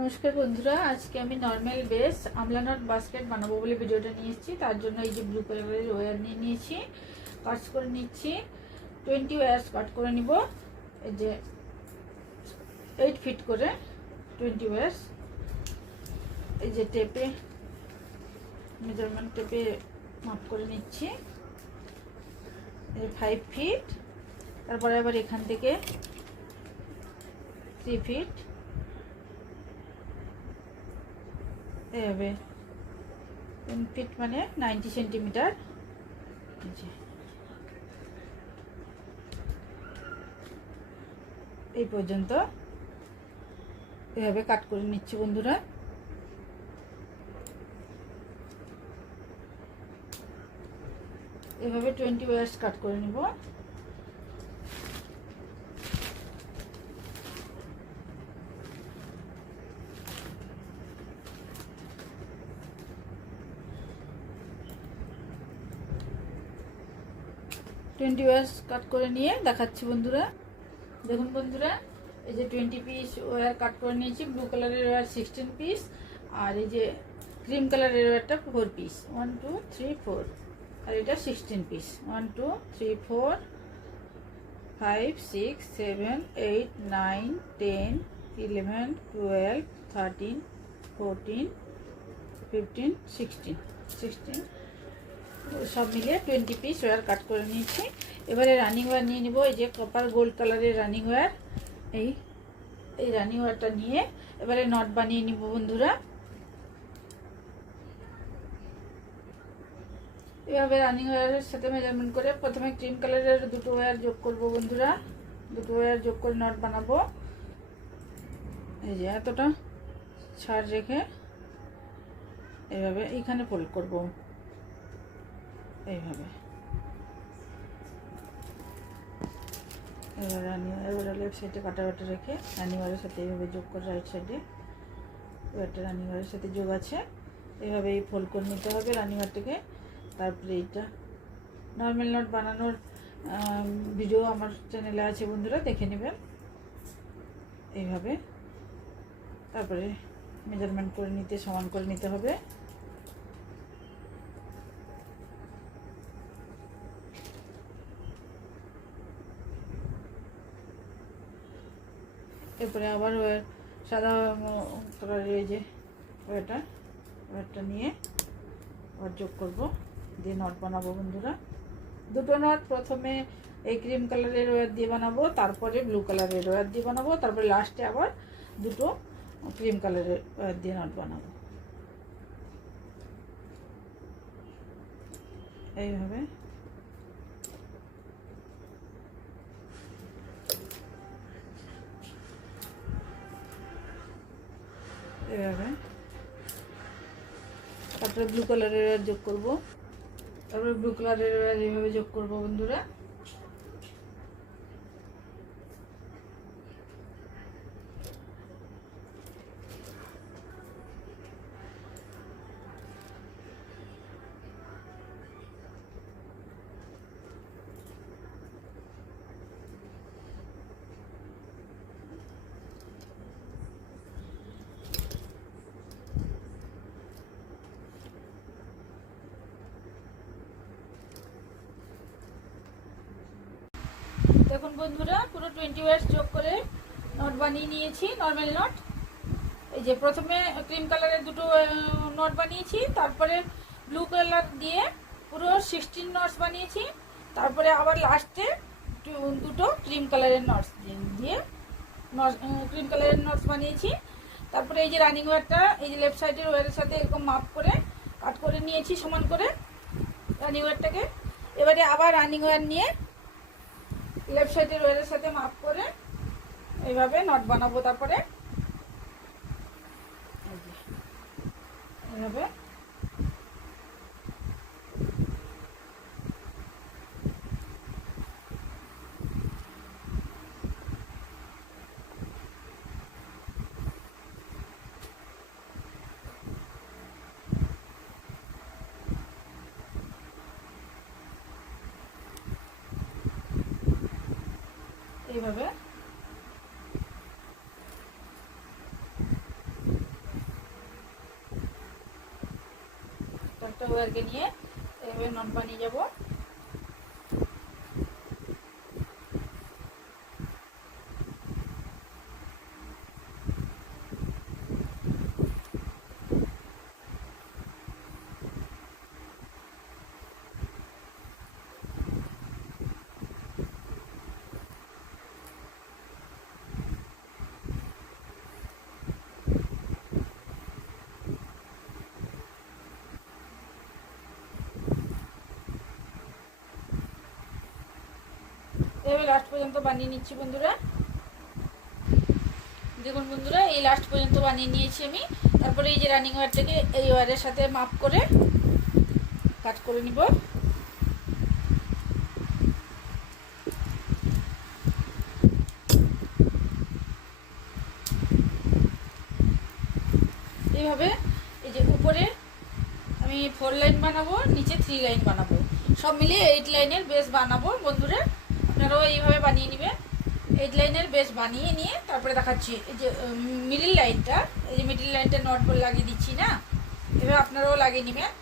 নমস্কার বন্ধুরা, আজকে আমি normal base Amla not basket বানাবো বলে ভিডিওটা নিয়ে এসেছি। তার জন্য এই যে ব্লু কালারের ওয়্যার নিয়ে নিয়েছি, কাট করে নিচ্ছি। 20 ওয়্যার্স কাট করে নিব। এই যে 8 ফিট করে 20 ওয়্যার্স। এই যে টেপে মেজারমেন্ট টেপে মাপ করে নিচ্ছি। এই 5 ফিট, তারপরে আবার এখান থেকে 3 ফিট এভাবে 10 ফিট মানে 90 সেন্টিমিটার। এই পর্যন্ত এভাবে কাট করে নিচ্ছি বন্ধুরা। এভাবে 20 ওয়্যার্স কাট করে নিব। টোয়েন্টি ওয়্যার্স কাট করে নিয়ে দেখাচ্ছি বন্ধুরা। দেখুন বন্ধুরা, এই যে 20 পিস ওয়্যার কাট করে নিয়েছি। ব্লু কালারের ওয়্যার 16 পিস, আর এই যে ক্রিম কালারের ওয়্যারটা 4 পিস। 1 2 3 4, আর এটা 16 পিস। 1 2 3 4 5 6 7 8 9 10 11 12 13 14 15 16 সব মিলিয়ে 20 পিস ওয়্যার কাট করে নিয়েছি। এবারে রানিং ওয়্যার নিয়ে নিব। এই যে কপার গোল্ড কালারের রানিং ওয়্যার, এই রানিং ওয়্যারটা নিয়ে এবারে নট বানিয়ে নিব বন্ধুরা। এভাবে রানিং ওয়্যারের সাথে মেজারমেন্ট করে প্রথমে ক্রিম কালারের দুটো ওয়্যার যোগ করব বন্ধুরা। দুটো ওয়্যার যোগ করে নট বানাবো। এই যে এতটা ছাড় রেখে এভাবে এইখানে ফোল্ড করব। এইভাবে এবার এবার লেফট সাইডে কাটা রেখে রানিওয়ারের সাথে এইভাবে যোগ করে রাইট সাইডে ওয়ারটা রানিওয়ারের সাথে যোগ আছে, এইভাবে এই ফোল্ড করে নিতে হবে রানিওয়ারটাকে। তারপরে এইটা নর্মাল নট বানানোর ভিডিও আমার চ্যানেলে আছে বন্ধুরা, দেখে নেবেন। এইভাবে তারপরে মেজারমেন্ট করে নিতে সমান করে নিতে হবে। এরপরে আবার সাদা কালারের এই যে ওয়্যারটা নিয়ে আবার যোগ করব, দিয়ে নট বানাবো বন্ধুরা। দুটো নট প্রথমে এই ক্রিম কালারের ওয়্যার দিয়ে বানাবো, তারপরে ব্লু কালারের ওয়্যার দিয়ে বানাবো, তারপরে লাস্টে আবার দুটো ক্রিম কালারের ওয়্যার দিয়ে নট বানাবো। এইভাবে এভাবে তারপরে ব্লু কালারের ওয়্যার যোগ করব, তারপরে ব্লু কালারের ওয়্যার এইভাবে যোগ করব বন্ধুরা। দেখুন বন্ধুরা, পুরো 20 ওয়্যার্স যোগ করে নট বানিয়ে নিয়েছি, নর্মাল নট। এই যে প্রথমে ক্রিম কালারের দুটো নট বানিয়েছি, তারপরে ব্লু কালার দিয়ে পুরো 16 নটস বানিয়েছি, তারপরে আবার লাস্টে দুটো ক্রিম কালারের নটস দিয়ে ক্রিম কালারের নটস বানিয়েছি। তারপরে এই যে রানিং ওয়্যারটা এই যে লেফট সাইডের ওয়্যারের সাথে এরকম মাপ করে কাট করে নিয়েছি সমান করে রানিং ওয়্যারটাকে। এবারে আবার রানিং ওয়্যার নিয়ে লেফট সাইডের ওয়্যারের সাথে মাপ করে এইভাবে নট বানাবো। তারপরে এইভাবে এইভাবে ওয়্যারকে নিয়ে এভাবে নট বানিয়ে যাব। এভাবে লাস্ট পর্যন্ত বানিয়ে নিচ্ছি বন্ধুরা। দেখুন বন্ধুরা, এই লাস্ট পর্যন্ত বানিয়ে নিয়েছি আমি। তারপরে এই যে রানিং ওয়্যারটাকে এই ওয়্যারের সাথে মাপ করে কাট করে নিব। এইভাবে এই যে উপরে আমি 4 লাইন বানাবো, নিচে 3 লাইন বানাবো, সব মিলিয়ে 8 লাইনের বেস বানাবো বন্ধুরা। আপনারাও এইভাবে বানিয়ে নেবেন। 8 লাইনের বেস বানিয়ে নিয়ে তারপরে দেখাচ্ছি এই যে মিডিল লাইনটা, এই যে মিডিল লাইনটা নট বল লাগিয়ে দিচ্ছি না, এভাবে আপনারাও লাগিয়ে নেবেন।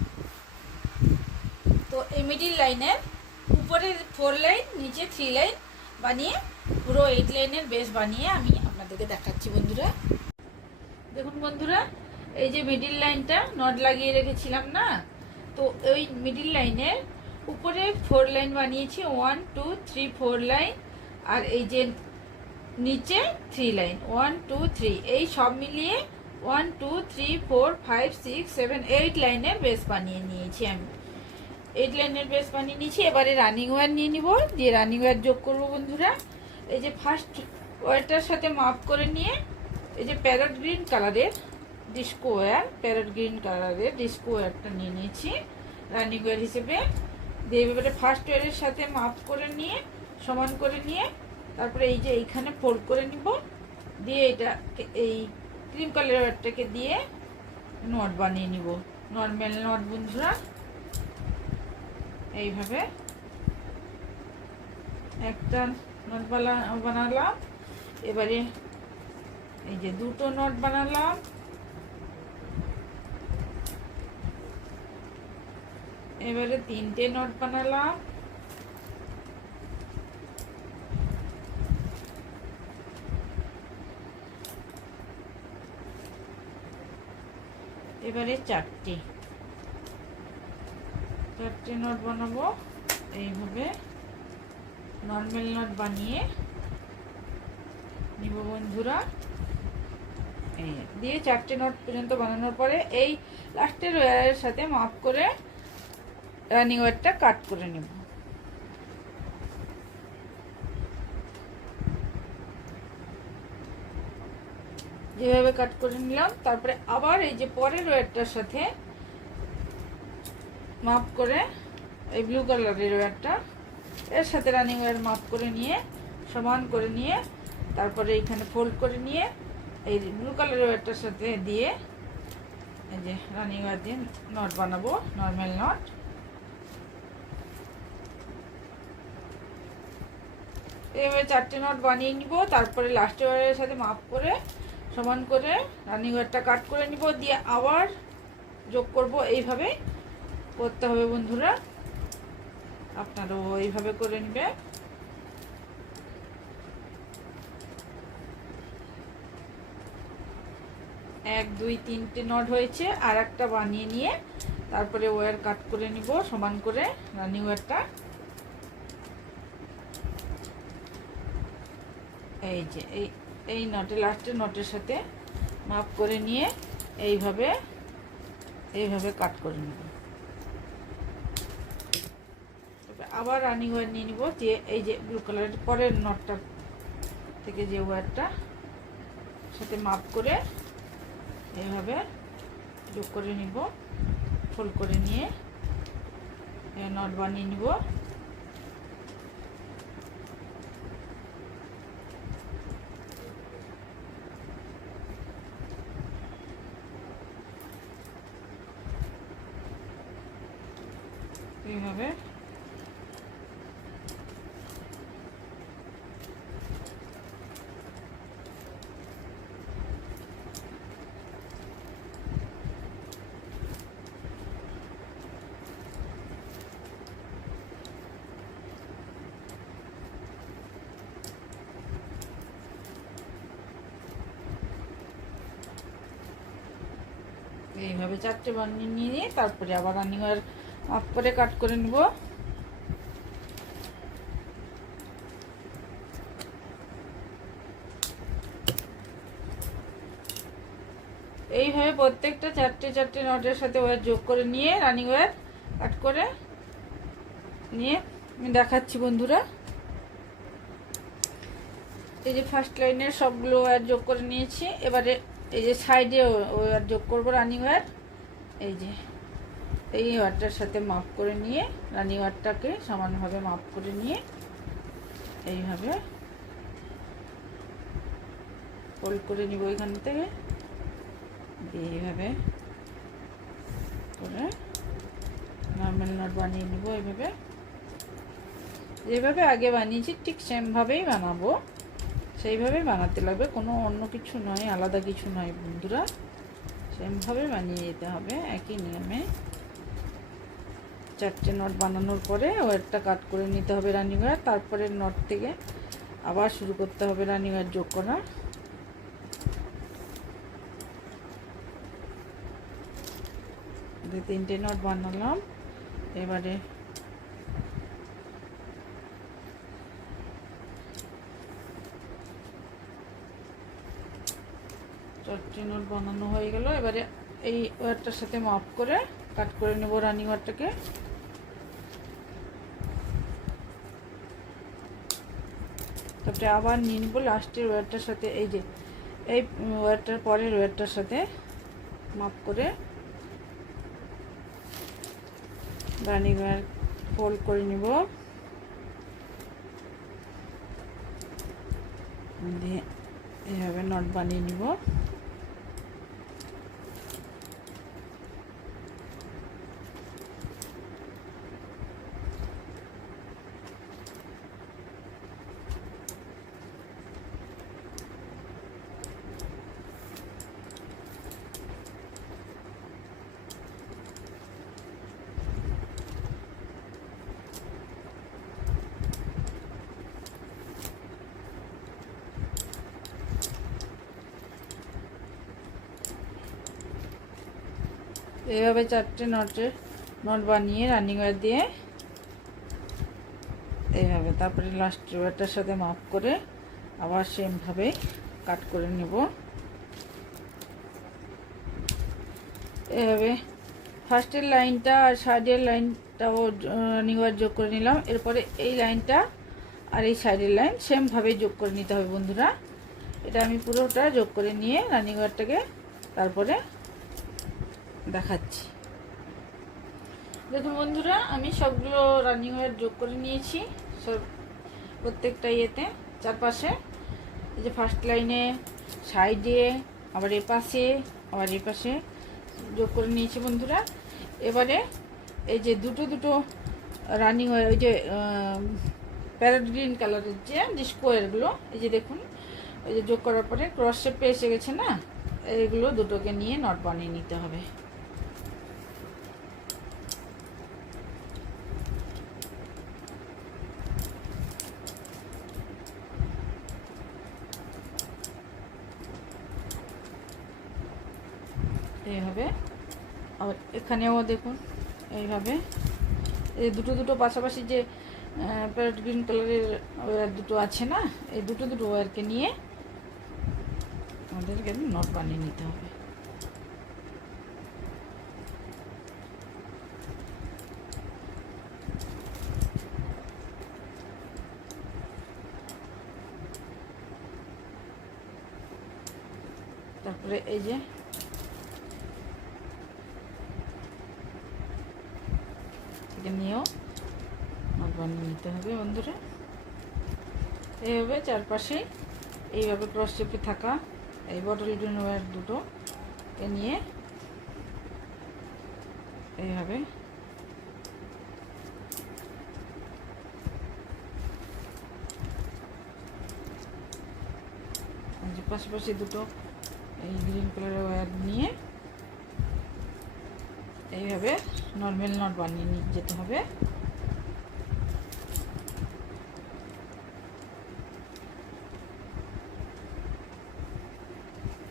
তো এই মিডিল লাইনের উপরে 4 লাইন, নিচে 3 লাইন বানিয়ে পুরো 8 লাইনের বেস বানিয়ে আমি আপনাদেরকে দেখাচ্ছি বন্ধুরা। দেখুন বন্ধুরা, এই যে মিডিল লাইনটা নট লাগিয়ে রেখেছিলাম না, তো ওই মিডিল লাইনের উপরে 4 লাইন বানিয়েছি, 1 2 3 4 লাইন, আর এই যে নিচে 3 লাইন 1 2 3, এই সব মিলিয়ে 1 2 3 4 5 6 7 8 লাইনের বেস বানিয়ে নিয়েছি আমি। 8 লাইনের বেস বানিয়ে নিয়েছি। এবারে রানিং ওয়্যার নিয়ে নিব, দিয়ে রানিং ওয়্যার যোগ করব বন্ধুরা। এই যে ফার্স্ট ওয়্যারটার সাথে মাপ করে নিয়ে এই যে প্যারট গ্রিন কালারের ডিস্কো ওয়্যার, প্যারট গ্রিন কালারের ডিস্কো ওয়্যারটা নিয়ে নিয়েছি রানিং ওয়্যার হিসেবে। দিয়ে এবারে ফার্স্ট ওয়্যারের সাথে মাপ করে নিয়ে সমান করে নিয়ে তারপরে এই যে এইখানে ফোল্ড করে নিব, দিয়ে এটা এই ক্রিম কালার ওয়্যারটাকে দিয়ে নট বানিয়ে নিব, নর্মাল নট বন্ধুরা। এইভাবে একটা নট বানালাম। এবারে এই যে দুটো নট বানালাম, এবারে 3টে নট বানালাম, এবারে 4টে নট বানাবো। এইভাবে নর্মাল নট বানিয়ে নিব বন্ধুরা। এই দিয়ে 4টে নট পর্যন্ত বানানোর পরে এই লাস্টের ওয়্যারের সাথে মাপ করে রানিং ওয়্যারটা কাট করে নেব। যেভাবে কাট করে নিলাম, তারপরে আবার এই যে পরের ওয়্যারটার সাথে মাপ করে এই ব্লু কালারের ওয়্যারটা এর সাথে রানিং ওয়্যার মাপ করে নিয়ে সমান করে নিয়ে তারপরে এইখানে ফোল্ড করে নিয়ে এই ব্লু কালারের ওয়্যারটার সাথে দিয়ে এই যে রানিং ওয়্যার দিয়ে নট বানাবো, নর্মাল নট। এভাবে 4টে নট বানিয়ে নিব। তারপরে লাস্ট ওয়্যারের সাথে মাপ করে সমান করে রানিং ওয়্যারটা কাট করে নিব, দিয়ে আবার যোগ করব। এইভাবে করতে হবে বন্ধুরা, আপনারাও এইভাবে করে নেবে। 1 2 3টে নট হয়েছে, আর একটা বানিয়ে নিয়ে তারপরে ওয়্যার কাট করে নিব সমান করে রানিং ওয়্যারটা। এই যে এই নটে লাস্টের নটের সাথে মাপ করে নিয়ে এইভাবে কাট করে নেব। আবার রানিং ওয়্যার নিয়ে নিব, যে এই যে ব্লু কালারের পরের নটটা থেকে যে ওয়্যারটা সাথে মাপ করে এইভাবে যোগ করে নিব, ফোল্ড করে নিয়ে নট বানিয়ে নিব। এইভাবে এইভাবে 4টে বানিয়ে নিয়ে তারপরে আবার রানিং ওয়্যার মাপ করে কাট করে নেব। এইভাবে প্রত্যেকটা 4টে নটের সাথে ওয়্যার যোগ করে নিয়ে রানিং ওয়্যার কাট করে নিয়ে আমি দেখাচ্ছি বন্ধুরা। এই যে ফার্স্ট লাইনের সবগুলো ওয়্যার যোগ করে নিয়েছি। এবারে এই যে সাইডে ওয়্যার যোগ করব রানিং ওয়্যার। এই যে এই ওয়্যারটার সাথে মাপ করে নিয়ে রানিং ওয়্যারটাকে সমানভাবে মাপ করে নিয়ে এইভাবে ফোল্ড করে নিব এখান থেকে, দিয়ে এইভাবে করে নর্মাল নট বানিয়ে নিব। এইভাবে যেভাবে আগে বানিয়েছি ঠিক সেমভাবেই বানাবো, সেইভাবেই বানাতে লাগবে, কোনো অন্য কিছু নয়, আলাদা কিছু নয় বন্ধুরা, সেমভাবে বানিয়ে যেতে হবে একই নিয়মে। 4টে নট বানানোর পরে ওয়্যারটা কাট করে নিতে হবে রানিং ওয়্যার, তারপরে নট থেকে আবার শুরু করতে হবে রানিং ওয়্যার যোগ করা। যে 3টে নট বানালাম, এবারে চারটে নট বানানো হয়ে গেল। এবারে এই ওয়্যারটার সাথে মাপ করে কাট করে নেব রানিং ওয়্যারটাকে। তারপরে আবার নিয়ে নেব লাস্টের ওয়্যারটার সাথে, এই যে এই ওয়্যারটার পরের ওয়্যারটার সাথে মাপ করে রানিং ওয়্যার ফোল্ড করে নিব, দিয়ে এইভাবে নট বানিয়ে নিব। এইভাবে 4টে নট বানিয়ে রানিং ওয়্যার দিয়ে এইভাবে, তারপরে লাস্ট ওয়্যারটার সাথে মাপ করে আবার সেমভাবে কাট করে নেব। এইভাবে ফার্স্টের লাইনটা আর সাইডের লাইনটাও রানিং ওয়্যার যোগ করে নিলাম। এরপরে এই লাইনটা আর এই সাইডের লাইন সেমভাবে যোগ করে নিতে হবে বন্ধুরা। এটা আমি পুরোটা যোগ করে নিয়ে রানিং ওয়্যারটাকে তারপরে দেখাচ্ছি। দেখুন বন্ধুরা, আমি সবগুলো রানিং ওয়্যার যোগ করে নিয়েছি, সব প্রত্যেকটা ইয়েতে চারপাশে। এই যে ফার্স্ট লাইনে, সাইডে, আবার এ পাশে, আবার এ পাশে যোগ করে নিয়েছি বন্ধুরা। এবারে এই যে দুটো রানিং ওয়্যার, ওই যে প্যারট গ্রিন কালারের যে স্কোয়ারগুলো, এই যে দেখুন, এই যে যোগ করার পরে ক্রস শেপে এসে গেছে না, এইগুলো দুটোকে নিয়ে নট বানিয়ে নিতে হবে। এইভাবে আবার এখানেও দেখুন এইভাবে এই দুটো পাশাপাশি যে প্যারট গ্রিন কালারের ওয়্যার দুটো আছে না, এই দুটো ওয়্যারকে নিয়ে আমাদেরকে নট বানিয়ে নিতে হবে। তারপরে এই যে নিয়েও নট বানিয়ে নিতে হবে বন্ধুরা। এইভাবে চারপাশে এইভাবে ক্রস শেপে থাকা এই বটল গ্রিন ওয়্যার দুটোকে নিয়ে এইভাবে পাশাপাশি দুটো এই গ্রিন কালারের ওয়্যার নিয়ে এইভাবে নর্মাল নট বানিয়ে নিয়ে যেতে হবে।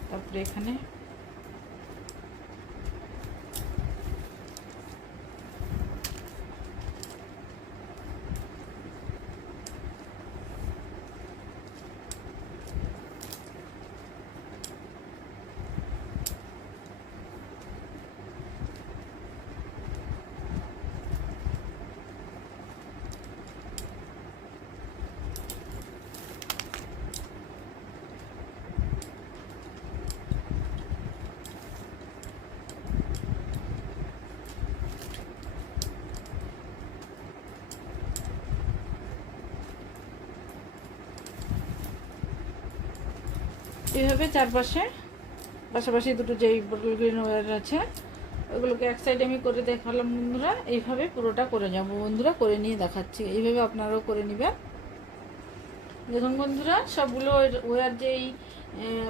তারপরে এখানে এইভাবে চারপাশে পাশাপাশি দুটো যেই বটল গ্রিন ওয়্যার আছে ওগুলোকে এক সাইডে আমি করে দেখালাম বন্ধুরা। এইভাবে পুরোটা করে যাব বন্ধুরা, করে নিয়ে দেখাচ্ছি। এইভাবে আপনারাও করে নেবেন। দেখুন বন্ধুরা, সবগুলো ওয়্যার যেই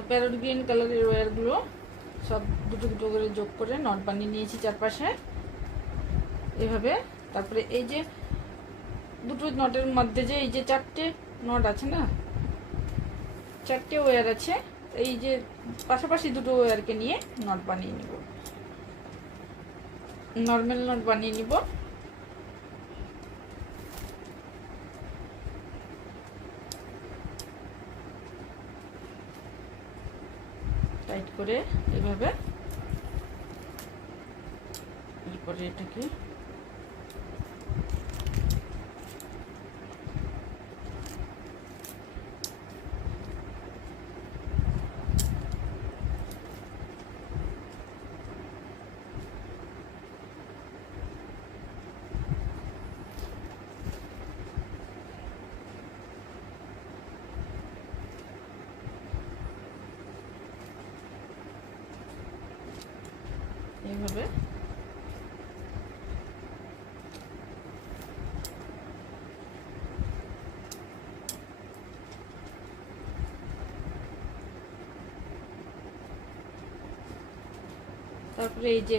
প্যারট গ্রিন কালারের ওয়্যারগুলো সব দুটো দুটো করে যোগ করে নট বানিয়ে নিয়েছি চারপাশে এইভাবে। তারপরে এই যে দুটো নটের মধ্যে যে এই যে চারটে নট আছে না, চারটে ওয়্যার আছে, এই যে পাশাপাশি দুটো ওয়্যারকে নিয়ে নট বানিয়ে নিব, নর্মাল নট বানিয়ে নিব। টাইট করে এভাবে, এরপরে এটাকে এইভাবে তারপরে এই যে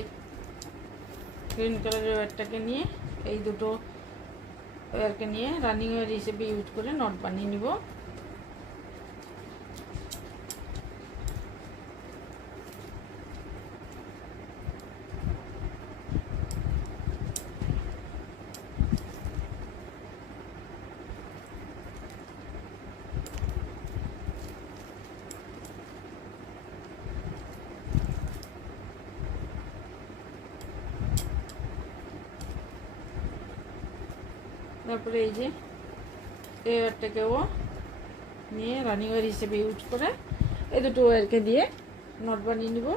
গ্রিন কালারের ওয়্যারটাকে নিয়ে এই দুটো ওয়্যারকে নিয়ে রানিং ওয়্যার হিসেবে ইউজ করে নট বানিয়ে নিব। তারপরে এই যে এই ওয়্যারটাকেও নিয়ে রানিং ওয়্যার হিসেবে ইউজ করে এই দুটো ওয়্যারকে দিয়ে নট বানিয়ে নিব।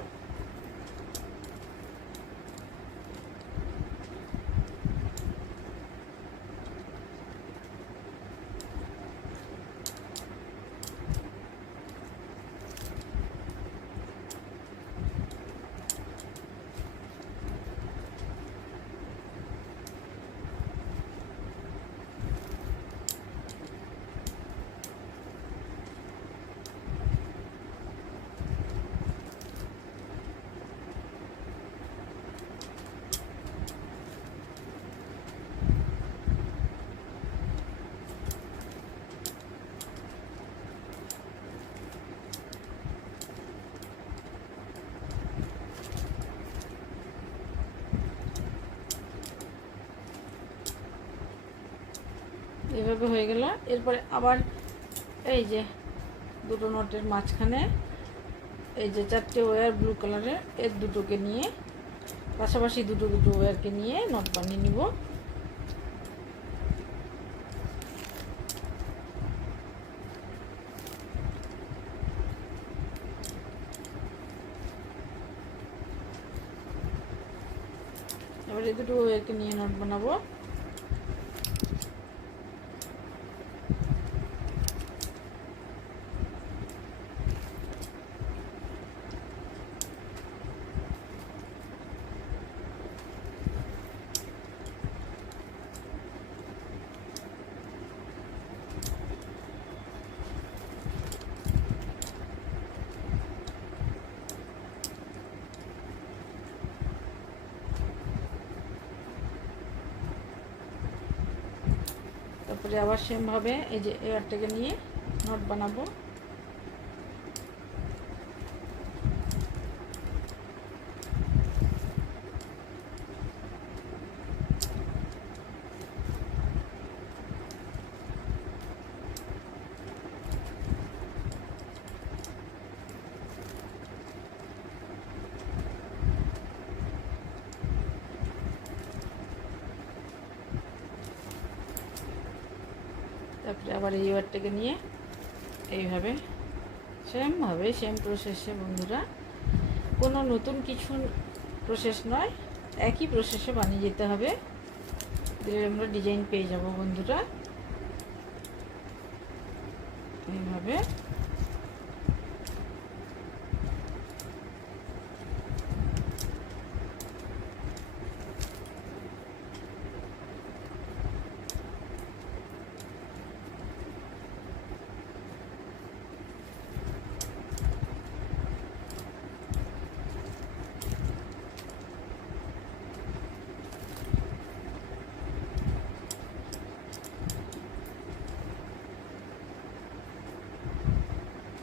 এভাবে হয়ে গেল। এরপরে আবার এই যে দুটো নটের মাঝখানে এই যে চারটে ওয়্যার ব্লু কালারের এর দুটোকে নিয়ে পাশাপাশি দুটো দুটো ওয়্যারকে নিয়ে নট বানিয়ে নিব। এবার এই দুটো ওয়্যারকে নিয়ে নট বানাবো। তারপরে আবার সেমভাবে এই যে এয়ারটাকে নিয়ে নট বানাবো। তারপরে আবার এই ওয়ারটাকে নিয়ে এইভাবে সেম প্রসেসে বন্ধুরা, কোনো নতুন কিছু প্রসেস নয়, একই প্রসেসে বানিয়ে যেতে হবে, দিলে আমরা ডিজাইন পেয়ে যাব বন্ধুরা। এইভাবে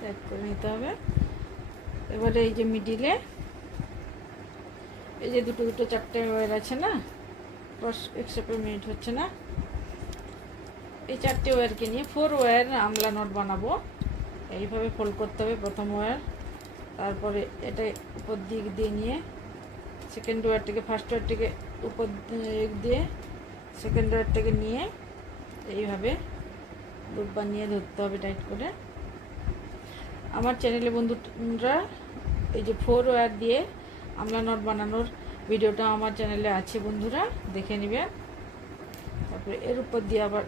টাইট করে নিতে হবে। এবারে এই যে মিডিলে এই যে দুটো দুটো চারটে ওয়্যার আছে না, ক্রস এক্সেপের মিনিট হচ্ছে না, এই চারটে ওয়্যারকে নিয়ে 4 ওয়্যার আমলা নট বানাবো। এইভাবে ফোল্ড করতে হবে প্রথম ওয়্যার, তারপরে এটা উপর দিক দিয়ে নিয়ে সেকেন্ড ওয়্যারটাকে ফার্স্ট ওয়্যারটাকে উপর দিক দিয়ে সেকেন্ড ওয়্যারটাকে নিয়ে এইভাবে লুপ বানিয়ে ধরতে হবে টাইট করে। আমার চ্যানেলে বন্ধুরা এই যে 4 ওয়্যার দিয়ে আমলা নট বানানোর ভিডিওটা আমার চ্যানেলে আছে, বন্ধুরা দেখে নেবেন। তারপরে এর উপর দিয়ে আবার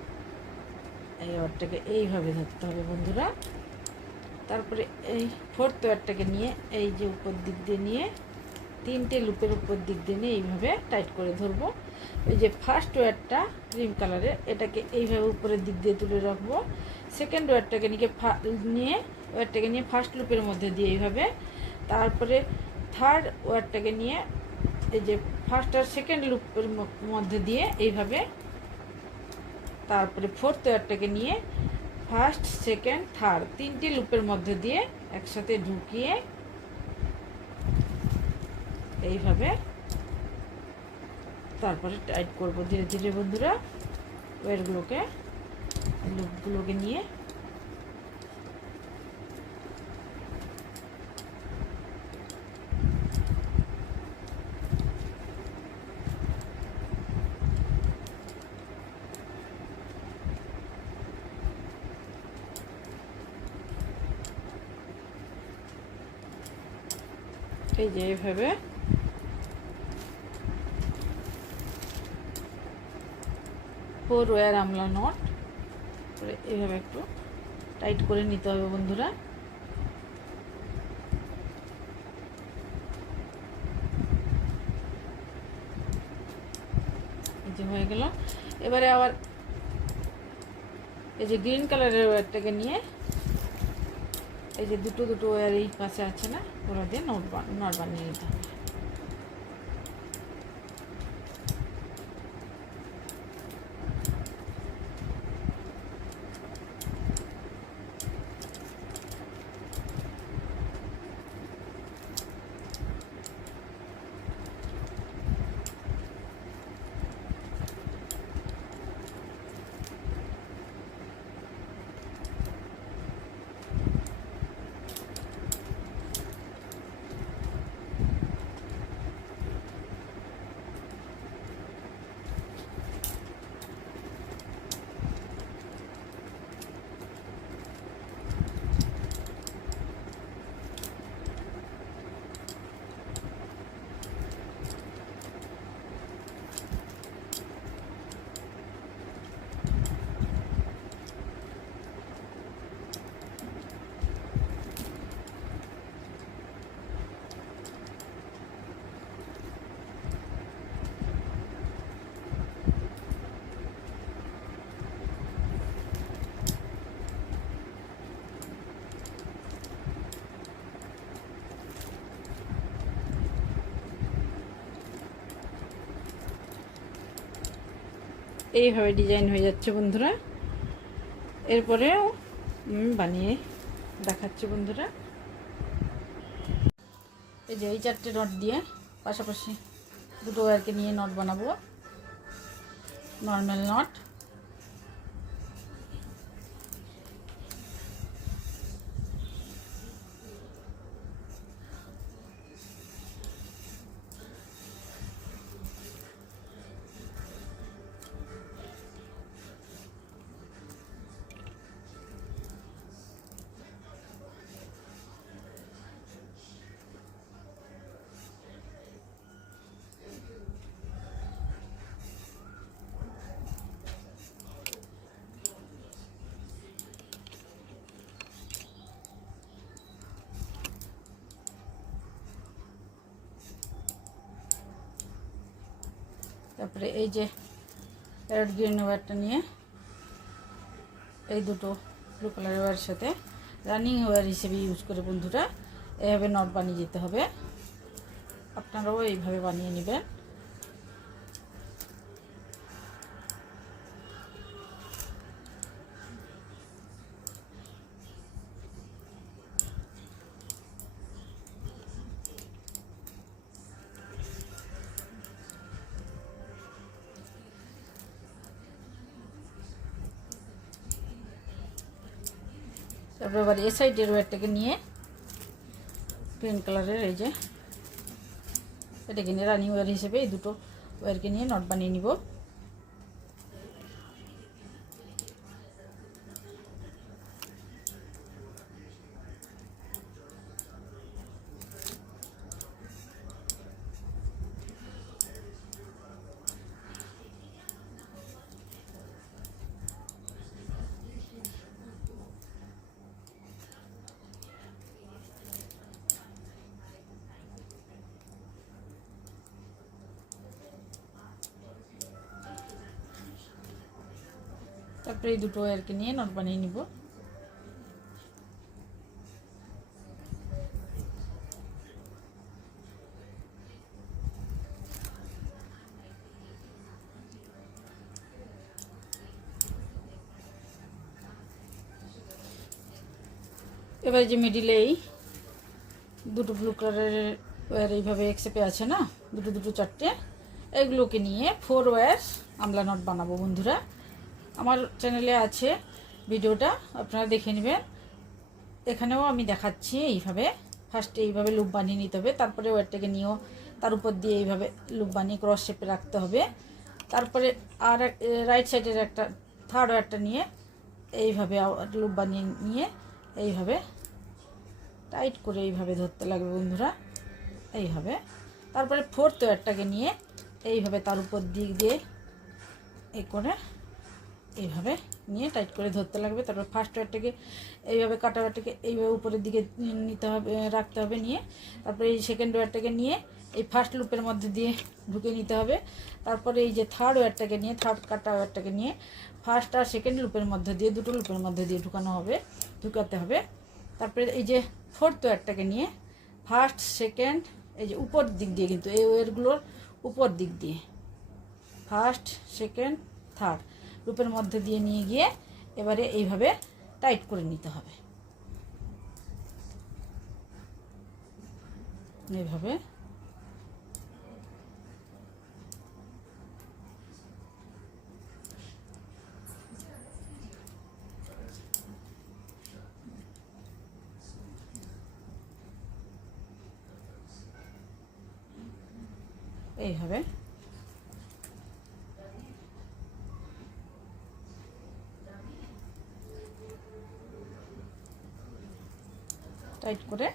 এই ওয়্যারটাকে এইভাবে ধরতে হবে বন্ধুরা। তারপরে এই 4th ওয়্যারটাকে নিয়ে এই যে উপর দিক দিয়ে নিয়ে 3টে লুপের উপর দিক দিয়ে নিয়ে এইভাবে টাইট করে ধরবো। এই যে ফার্স্ট ওয়্যারটা ক্রিম কালারের, এটাকে এইভাবে উপরের দিক দিয়ে তুলে রাখবো। সেকেন্ড ওয়্যারটাকে নিয়ে ফার্স্ট লুপের মধ্যে দিয়ে এইভাবে, তারপরে থার্ড ওয়্যারটাকে নিয়ে এই যে ফার্স্ট আর সেকেন্ড লুপের মধ্যে দিয়ে এইভাবে, তারপরে 4th ওয়্যারটাকে নিয়ে ফার্স্ট সেকেন্ড থার্ড 3টে লুপের মধ্যে দিয়ে একসাথে ঢুকিয়ে এইভাবে তারপরে টাইট করব ধীরে ধীরে বন্ধুরা। ওয়্যারগুলোকে লুপগুলোকে নিয়ে এই যে এইভাবে ফোর ওয়্যার আমলা নট করে এইভাবে একটু টাইট করে নিতে হবে বন্ধুরা। এই যে হয়ে গেল। এবারে আবার এই যে গ্রিন কালারের ওয়্যারটাকে নিয়ে এই যে দুটো দুটো ওয়্যার এই পাশে আছে না, ওরা দিয়ে নট বানিয়ে নিতে হবে। এইভাবে ডিজাইন হয়ে যাচ্ছে বন্ধুরা। এরপরেও বানিয়ে দেখাচ্ছি বন্ধুরা। এই যে এই চারটে নট দিয়ে পাশাপাশি দুটো ওয়্যারকে নিয়ে নট বানাবো, নর্মাল নট। তারপরে এই যে প্যারট গ্রিন ওয়্যারটা নিয়ে এই দুটো ব্লু কালারের ওয়্যারের সাথে রানিং ওয়্যার হিসেবে ইউজ করে বন্ধুরা এভাবে নট বানিয়ে যেতে হবে। আপনারাও এইভাবে বানিয়ে নেবেন। তারপরে এবার এ সাইডের ওয়্যারটাকে নিয়ে গ্রিন কালারের এই যে এটাকে নিয়ে রানিং ওয়্যার হিসেবে এই দুটো ওয়্যারকে নিয়ে নট বানিয়ে নিব। তারপরে এই দুটো ওয়্যারকে নিয়ে নট বানিয়ে নিব। এবার যে মিডিলে এই দুটো ব্লু কালারের ওয়্যার এইভাবে একসেপে আছে না, দুটো দুটো চারটে, এগুলোকে নিয়ে 4 ওয়্যার আমলা নট বানাবো বন্ধুরা। আমার চ্যানেলে আছে ভিডিওটা, আপনারা দেখে নেবেন। এখানেও আমি দেখাচ্ছি এইভাবে ফার্স্টে এইভাবে লুপ বানিয়ে নিতে হবে, তারপরে ওয়্যারটাকে নিয়েও তার উপর দিয়ে এইভাবে লুপ বানিয়ে ক্রস শেপে রাখতে হবে। তারপরে আর রাইট সাইডের একটা থার্ড ওয়্যারটা নিয়ে এইভাবে লুপ বানিয়ে নিয়ে এইভাবে টাইট করে এইভাবে ধরতে লাগবে বন্ধুরা, এইভাবে। তারপরে ফোর্থ ওয়্যারটাকে নিয়ে এইভাবে তার উপর দিক দিয়ে এই করে এইভাবে নিয়ে টাইট করে ধরতে লাগবে। তারপর ফার্স্ট ওয়্যারটাকে এইভাবে কাটা ওয়্যারটাকে এইভাবে উপরের দিকে নিতে হবে, রাখতে হবে নিয়ে। তারপরে এই সেকেন্ড ওয়্যারটাকে নিয়ে এই ফার্স্ট লুপের মধ্যে দিয়ে ঢুকে নিতে হবে। তারপরে এই যে থার্ড ওয়্যারটাকে নিয়ে, থার্ড কাটা ওয়্যারটাকে নিয়ে ফার্স্ট আর সেকেন্ড লুপের মধ্যে দিয়ে, দুটো লুপের মধ্যে দিয়ে ঢুকাতে হবে। তারপরে এই যে ফোর্থ ওয়্যারটাকে নিয়ে ফার্স্ট সেকেন্ড এই যে উপর দিক দিয়ে, কিন্তু এই ওয়্যারগুলোর উপর দিক দিয়ে ফার্স্ট সেকেন্ড থার্ড লুপের মধ্যে দিয়ে নিয়ে গিয়ে এবারে এইভাবে টাইট করে নিতে হবে, এইভাবে। এইভাবে টাইট করে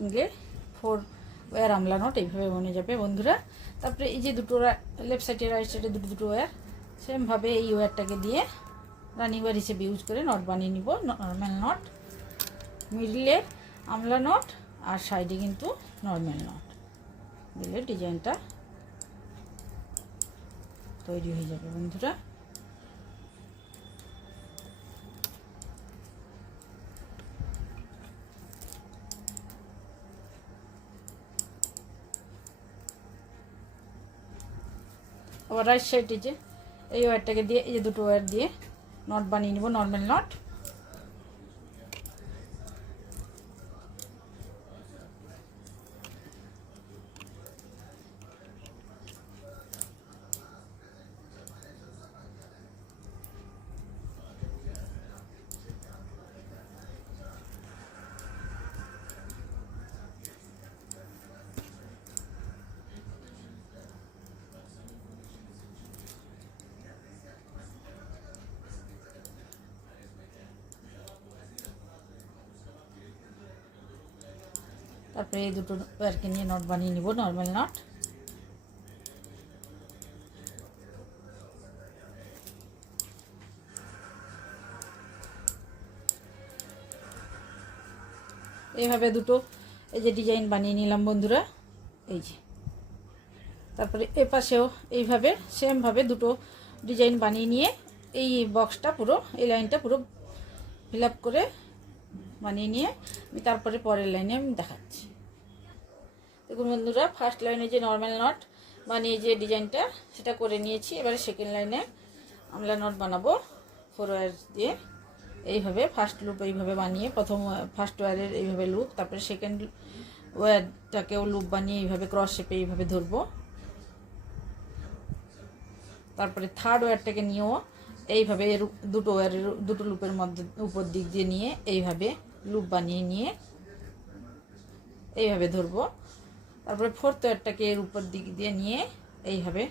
নিলে 4 ওয়্যার আমলা নট এইভাবে বনে যাবে বন্ধুরা। তারপরে এই যে দুটো লেফট সাইডে রাইট সাইডে দুটো ওয়্যার সেমভাবে এই ওয়্যারটাকে দিয়ে রানিং ওয়্যার হিসেবে ইউজ করে নট বানিয়ে নিব। নর্মাল নট, মিডলে আমলা নট আর সাইডে কিন্তু নর্মাল নট দিলে ডিজাইনটা তৈরি হয়ে যাবে বন্ধুরা। আবার রাইট সাইডে যে এই ওয়্যারটাকে দিয়ে এই যে দুটো ওয়্যার দিয়ে নট বানিয়ে নিব, নর্মাল নট। তারপরে এই দুটো ওয়্যারকে নিয়ে নট বানিয়ে নিব, নর্মাল নট। এইভাবে দুটো এই যে ডিজাইন বানিয়ে নিলাম বন্ধুরা, এই যে। তারপরে এ পাশেও এইভাবে সেমভাবে দুটো ডিজাইন বানিয়ে নিয়ে এই বক্সটা পুরো, এই লাইনটা পুরো ফিল আপ করে বানিয়ে নিয়ে আমি তারপরে পরের লাইনে আমি দেখাচ্ছি। দেখুন বন্ধুরা, ফার্স্ট লাইনে যে নর্মাল নট বানিয়ে যে ডিজাইনটা সেটা করে নিয়েছি। এবারে সেকেন্ড লাইনে আমলা নট বানাবো 4 ওয়্যার দিয়ে। এইভাবে ফার্স্ট লুপ এইভাবে বানিয়ে, প্রথম ফার্স্ট ওয়্যারের এইভাবে লুপ, তারপরে সেকেন্ড ওয়্যারটাকেও লুপ বানিয়ে এইভাবে ক্রস শেপে এইভাবে ধরবো। তারপরে থার্ড ওয়্যারটাকে নিয়েও এইভাবে এর দুটো ওয়্যারের দুটো লুপের মধ্যে উপর দিক দিয়ে নিয়ে এইভাবে লুপ বানিয়ে নিয়ে এইভাবে ধরবো। তারপরে ফোর্থ ওয়্যারটাকে এর উপর দিক দিয়ে নিয়ে এইভাবে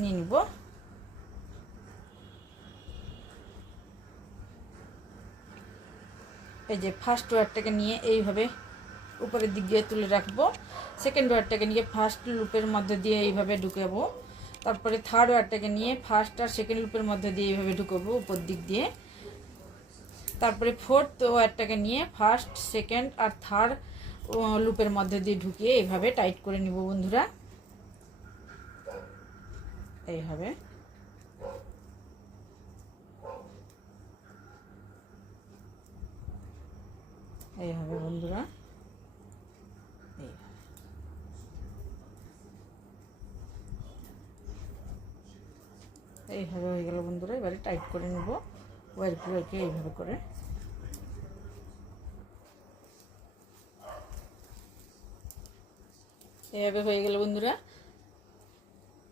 নিয়ে নিব। এই যে ফার্স্ট ওয়্যারটাকে নিয়ে এইভাবে উপরের দিক দিয়ে তুলে রাখবো। সেকেন্ড ওয়্যারটাকে নিয়ে ফার্স্ট লুপের মধ্যে দিয়ে এইভাবে ঢুকাবো। তারপরে থার্ড ওয়্যারটাকে নিয়ে ফার্স্ট আর সেকেন্ড লুপের মধ্যে দিয়ে এইভাবে ঢুকাবো উপর দিক দিয়ে। তারপরে ফোর্থ ওয়্যারটাকে নিয়ে ফার্স্ট, সেকেন্ড আর থার্ড লুপের মধ্যে দিয়ে ঢুকিয়ে এইভাবে টাইট করে নিব বন্ধুরা। এইভাবে এইভাবে বন্ধুরা এইভাবে হয়ে গেল বন্ধুরা। এবারে টাইট করে নেব ওয়্যারগুলোকে এইভাবে করে। এইভাবে হয়ে গেল বন্ধুরা।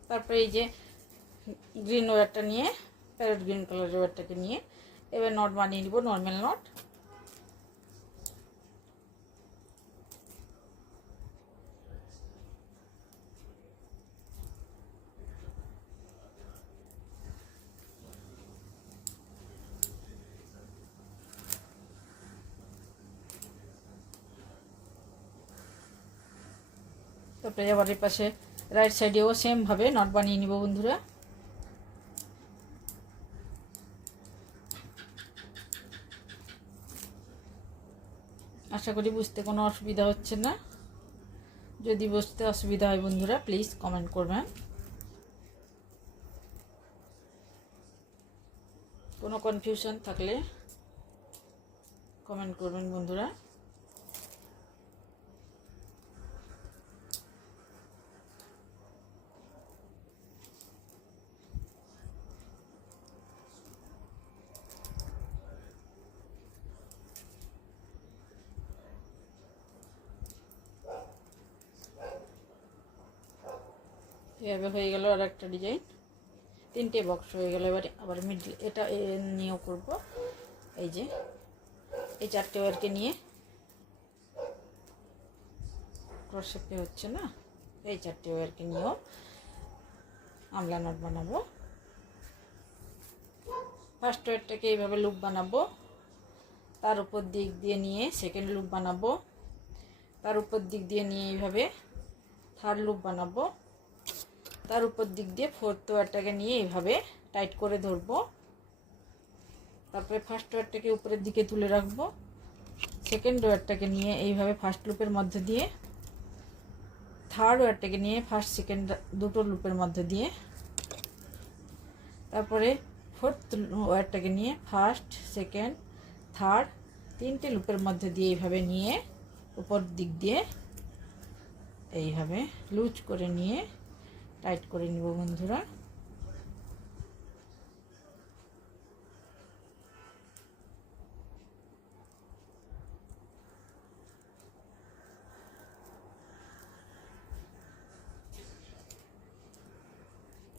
তারপরে এই যে গ্রিন ওয়্যারটা নিয়ে, প্যারট গ্রিন কালারের ওয়্যারটাকে নিয়ে এবার নট বানিয়ে নিব, নর্মাল নট। তারপরে আবার এই পাশে রাইট সাইডেও সেম ভাবে নট বানিয়ে নিব বন্ধুরা। আশা করি বুঝতে কোনো অসুবিধা হচ্ছে না। যদি বুঝতে অসুবিধা হয় বন্ধুরা প্লিজ কমেন্ট করবেন। কোনো কনফিউশন থাকলে কমেন্ট করবেন বন্ধুরা। এভাবে হয়ে গেল আর একটা ডিজাইন, তিনটে বক্স হয়ে গেল। এবারে আবার মিডল এটা নিয়েও করব। এই যে এই চারটে ওয়্যারকে নিয়ে ক্রস শেপে হচ্ছে না, এই চারটে ওয়্যারকে নিয়েও আমলা নট বানাবো। ফার্স্ট ওয়্যারটাকে এইভাবে লুপ বানাবো, তার উপর দিক দিয়ে নিয়ে সেকেন্ড লুপ বানাবো, তার উপর দিক দিয়ে নিয়ে এইভাবে থার্ড লুপ বানাবো, তার উপর দিক দিয়ে ফোর্থ ওয়্যারটাকে নিয়ে এইভাবে টাইট করে ধরবো। তারপরে ফার্স্ট ওয়্যারটাকে উপরের দিকে তুলে রাখবো, সেকেন্ড ওয়্যারটাকে নিয়ে এইভাবে ফার্স্ট লুপের মধ্যে দিয়ে, থার্ড ওয়্যারটাকে নিয়ে ফার্স্ট সেকেন্ড দুটো লুপের মধ্যে দিয়ে, তারপরে ফোর্থ ওয়্যারটাকে নিয়ে ফার্স্ট, সেকেন্ড, থার্ড তিনটে লুপের মধ্যে দিয়ে এইভাবে নিয়ে উপর দিক দিয়ে এইভাবে লুজ করে নিয়ে টাইট করে নিব বন্ধুরা।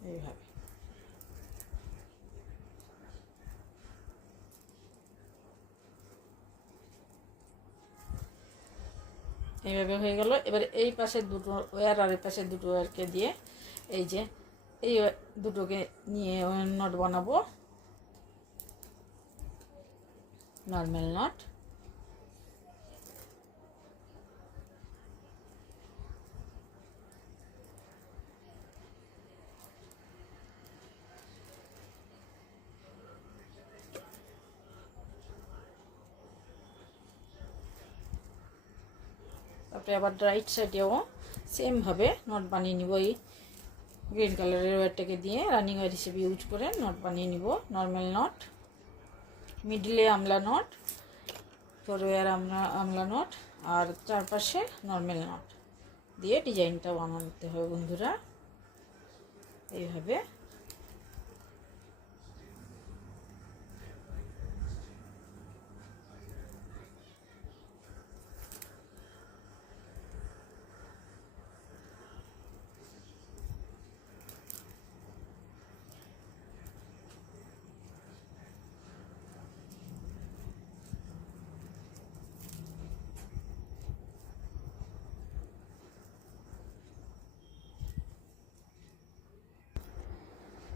এইভাবে এইভাবে হয়ে গেল। এবারে এই পাশে দুটো ওয়্যার আর এই পাশে দুটো ওয়্যারকে দিয়ে এই যে এই দুটোকে নিয়ে নট বানাবো, নর্মাল নট। তারপরে আবার রাইট সাইডেও সেমভাবে নট বানিয়ে নিব। এই গ্রিন কালারের ওয়্যারটাকে দিয়ে রানিং ওয়্যার হিসেবে ইউজ করে নট বানিয়ে নিব, normal not. মিডলে Amla not, four wire Amla not, আর চারপাশে নর্মাল নট দিয়ে ডিজাইনটা বানাতে হবে বন্ধুরা। এইভাবে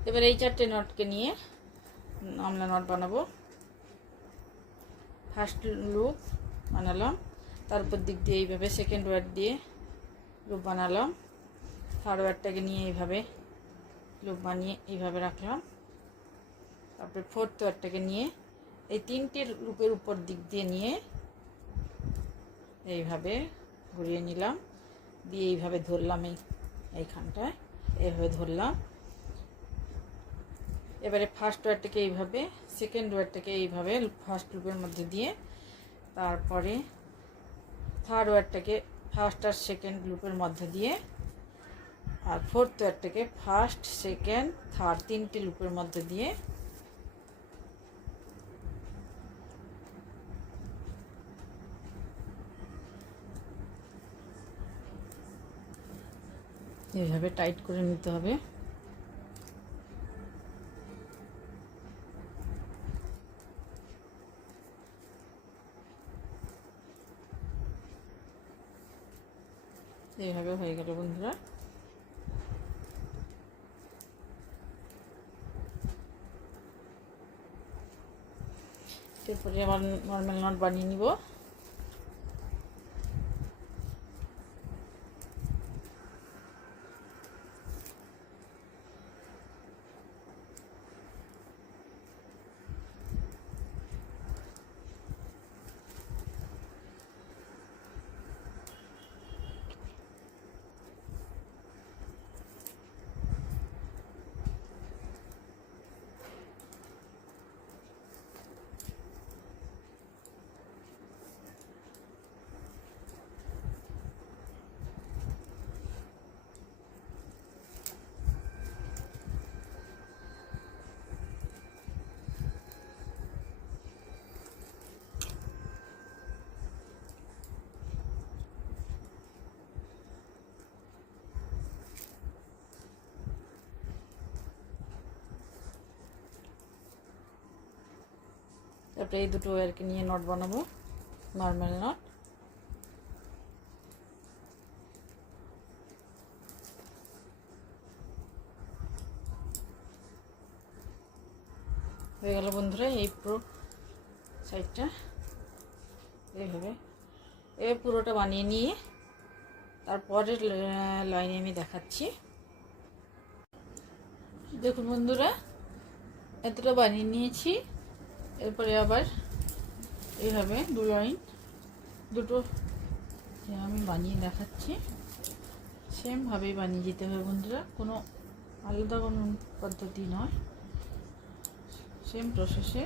এবার এই 4টে নটকে নিয়ে আমরা নট বানাবো। ফার্স্ট লুপ বানালাম, তারপর দিক দিয়ে এইভাবে সেকেন্ড ওয়ার দিয়ে লুপ বানালাম, থার্ড ওয়ারটাকে নিয়ে এইভাবে লুপ বানিয়ে এইভাবে রাখলাম, তারপরে ফোর্থ ওয়ারটাকে নিয়ে এই 3টে লুপের উপর দিক দিয়ে নিয়ে এইভাবে ঘুরিয়ে নিলাম, দিয়ে এইভাবে ধরলাম, এইখানটায় এইভাবে ধরলাম। এবারে ফার্স্ট ওয়ারটাকে এইভাবে, সেকেন্ড ওয়ারটাকে এইভাবে ফার্স্ট লুপের মধ্যে দিয়ে, তারপরে থার্ড ওয়ারটাকে ফার্স্ট আর সেকেন্ড লুপের মধ্যে দিয়ে, আর ফোর্থ ওয়ারটাকে ফার্স্ট সেকেন্ড থার্ড 3টে লুপের মধ্যে দিয়ে এইভাবে টাইট করে নিতে হবে। এইভাবে হয়ে গেল বন্ধুরা। এরপরে আবার নর্মাল নট বানিয়ে নিব। তারপরে এই দুটো ওয়্যারকে নিয়ে নট বানাবো, নর্মাল নট। হয়ে গেল বন্ধুরা এই পুরো সাইডটা। এইভাবে পুরোটা বানিয়ে নিয়ে তারপরের লাইনে আমি দেখাচ্ছি। দেখুন বন্ধুরা, এতটা বানিয়ে নিয়েছি। এরপরে আবার এইভাবে দুটো আমি বানিয়ে দেখাচ্ছি। সেমভাবেই বানিয়ে যেতে হবে বন্ধুরা, কোনো আলাদা কোনো পদ্ধতি নয়, সেম প্রসেসে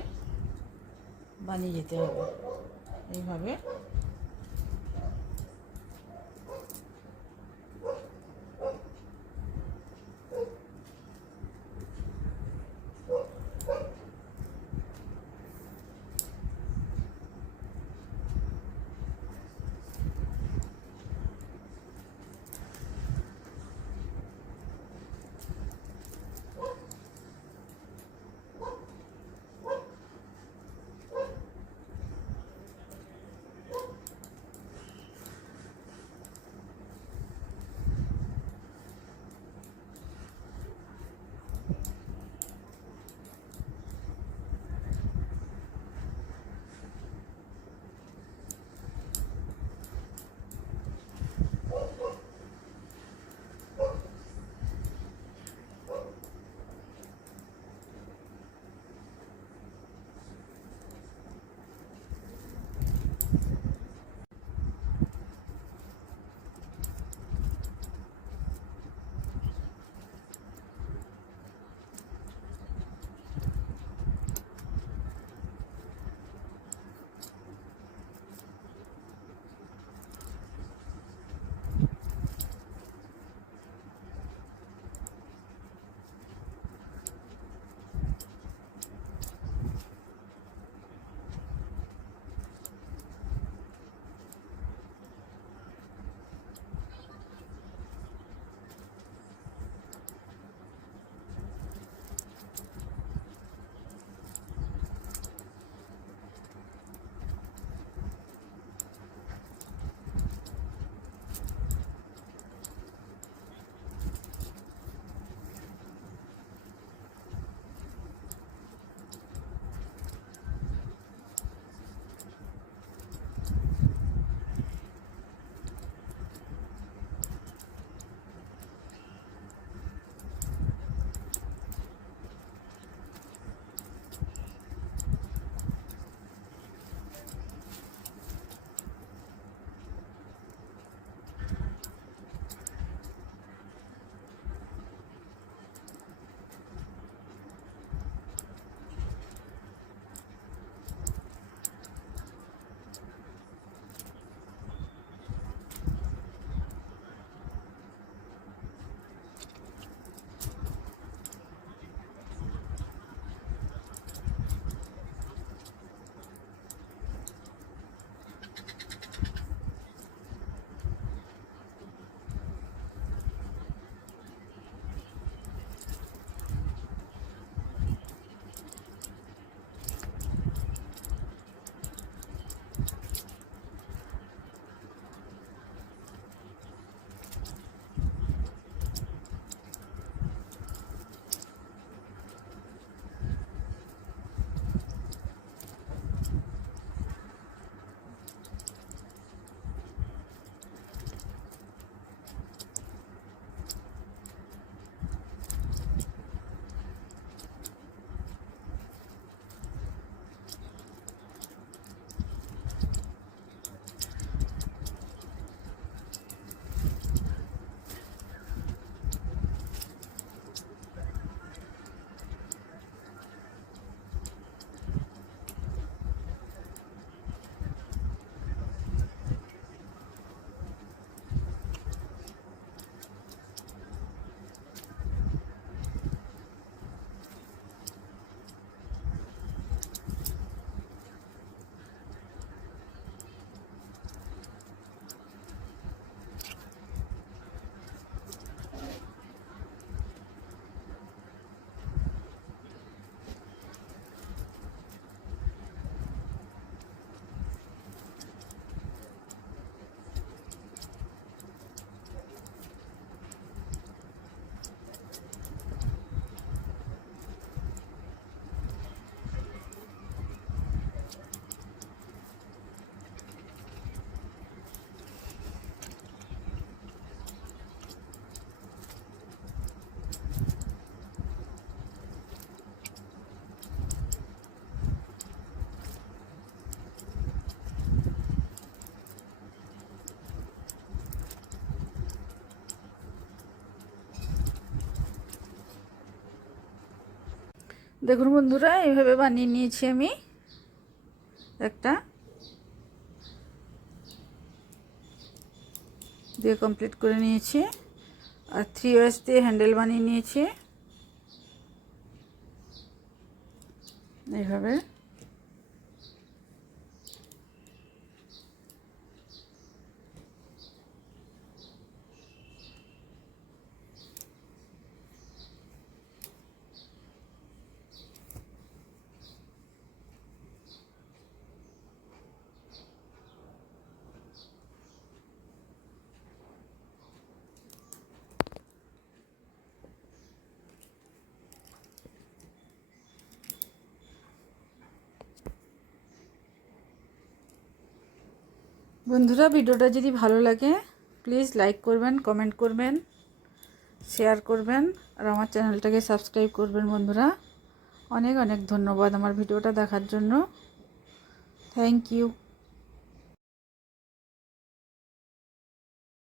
বানিয়ে যেতে হবে এইভাবে। দেখুন বন্ধুরা, এইভাবে বানিয়ে নিয়েছি আমি একটা, দিয়ে কমপ্লিট করে নিয়েছি। আর 3 ওয়েস দিয়ে হ্যান্ডেল বানিয়ে নিয়েছি এইভাবে। বন্ধুরা, ভিডিওটা যদি ভালো লাগে প্লিজ লাইক করবেন, কমেন্ট করবেন, শেয়ার করবেন, আর আমার চ্যানেলটাকে সাবস্ক্রাইব করবেন। বন্ধুরা, অনেক অনেক ধন্যবাদ আমার ভিডিওটা দেখার জন্য। Thank you.